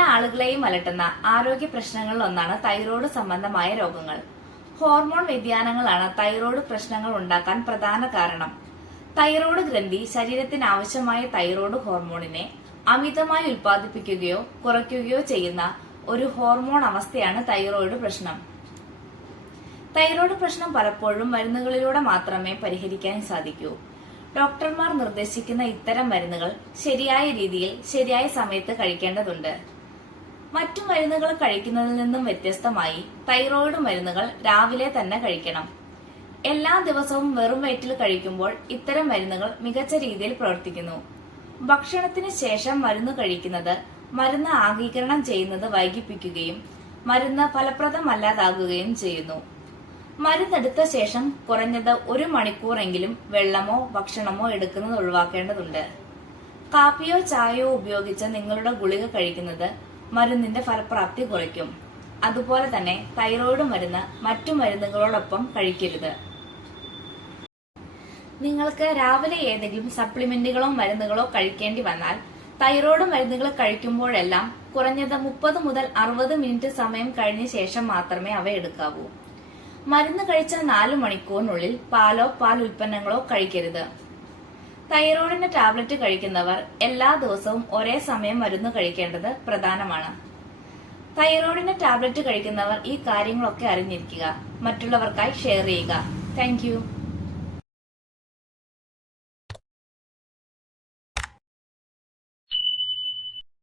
ആളുകളെയും അലട്ടുന്ന ആരോഗ്യ പ്രശ്നങ്ങളിൽ ഒന്നാണ് തൈറോയ്ഡ് സംബന്ധമായ രോഗങ്ങൾ. ഹോർമോൺ വ്യതിയാനങ്ങളാണ് തൈറോയ്ഡ് പ്രശ്നങ്ങൾ ഉണ്ടാക്കാൻ പ്രധാന കാരണം. തൈറോയ്ഡ് ഗ്രന്ഥി ശരീരത്തിന് ആവശ്യമായ തൈറോയ്ഡ് ഹോർമോണിനെ അമിതമായി ഉൽപ്പാദിപ്പിക്കുകയോ കുറയ്ക്കുകയോ ചെയ്യുന്ന ഒരു ഹോർമോൺ അവസ്ഥയാണ് തൈറോയ്ഡ് പ്രശ്നം. തൈറോയ്ഡ് പ്രശ്നം പലപ്പോഴും മരുന്നുകളിലൂടെ മാത്രമേ പരിഹരിക്കാൻ സാധിക്കൂ. ഡോക്ടർമാർ നിർദ്ദേശിക്കുന്ന ഇത്തരം മരുന്നുകൾ ശരിയായ രീതിയിൽ ശരിയായ സമയത്ത് കഴിക്കേണ്ടതുണ്ട്. മറ്റു മരുന്നുകൾ കഴിക്കുന്നതിൽ നിന്നും വ്യത്യസ്തമായി തൈറോയിഡ് മരുന്നുകൾ രാവിലെ തന്നെ കഴിക്കണം. എല്ലാ ദിവസവും വെറും വയറ്റിൽ കഴിക്കുമ്പോൾ ഇത്തരം മരുന്നുകൾ മികച്ച രീതിയിൽ പ്രവർത്തിക്കുന്നു. ഭക്ഷണത്തിന് ശേഷം മരുന്ന് കഴിക്കുന്നത് മരുന്ന് ആഗീകരണം ചെയ്യുന്നത് വൈകിപ്പിക്കുകയും മരുന്ന് ഫലപ്രദമല്ലാതാകുകയും ചെയ്യുന്നു. മരുന്നെടുത്ത ശേഷം കുറഞ്ഞത് ഒരു മണിക്കൂറെങ്കിലും വെള്ളമോ ഭക്ഷണമോ എടുക്കുന്നത് ഒഴിവാക്കേണ്ടതുണ്ട്. കാപ്പിയോ ചായയോ ഉപയോഗിച്ച് നിങ്ങളുടെ ഗുളിക കഴിക്കുന്നത് മരുന്നിന്റെ ഫലപ്രാപ്തി കുറയ്ക്കും. അതുപോലെ തന്നെ തൈറോയ്ഡ് മരുന്ന് മറ്റു മരുന്നുകളോടൊപ്പം കഴിക്കരുത്. നിങ്ങൾക്ക് രാവിലെ ഏതെങ്കിലും സപ്ലിമെന്റുകളോ മരുന്നുകളോ കഴിക്കേണ്ടി വന്നാൽ തൈറോയ്ഡ് മരുന്നുകൾ കഴിക്കുമ്പോഴെല്ലാം കുറഞ്ഞത് മുപ്പത് മുതൽ അറുപത് മിനിറ്റ് സമയം കഴിഞ്ഞ ശേഷം മാത്രമേ അവ എടുക്കാവൂ. മരുന്ന് കഴിച്ച നാലു മണിക്കൂറിനുള്ളിൽ പാലോ പാൽ ഉൽപ്പന്നങ്ങളോ കഴിക്കരുത്. തൈറോയിഡിന്റെ ടാബ്ലറ്റ് കഴിക്കുന്നവർ എല്ലാ ദിവസവും ഒരേ സമയം മരുന്ന് കഴിക്കേണ്ടത് പ്രധാനമാണ്. തൈറോയിഡിന്റെ ടാബ്ലറ്റ് കഴിക്കുന്നവർ ഈ കാര്യങ്ങളൊക്കെ അറിഞ്ഞിരിക്കുക. മറ്റുള്ളവർക്കായി ഷെയർ ചെയ്യുക. താങ്ക്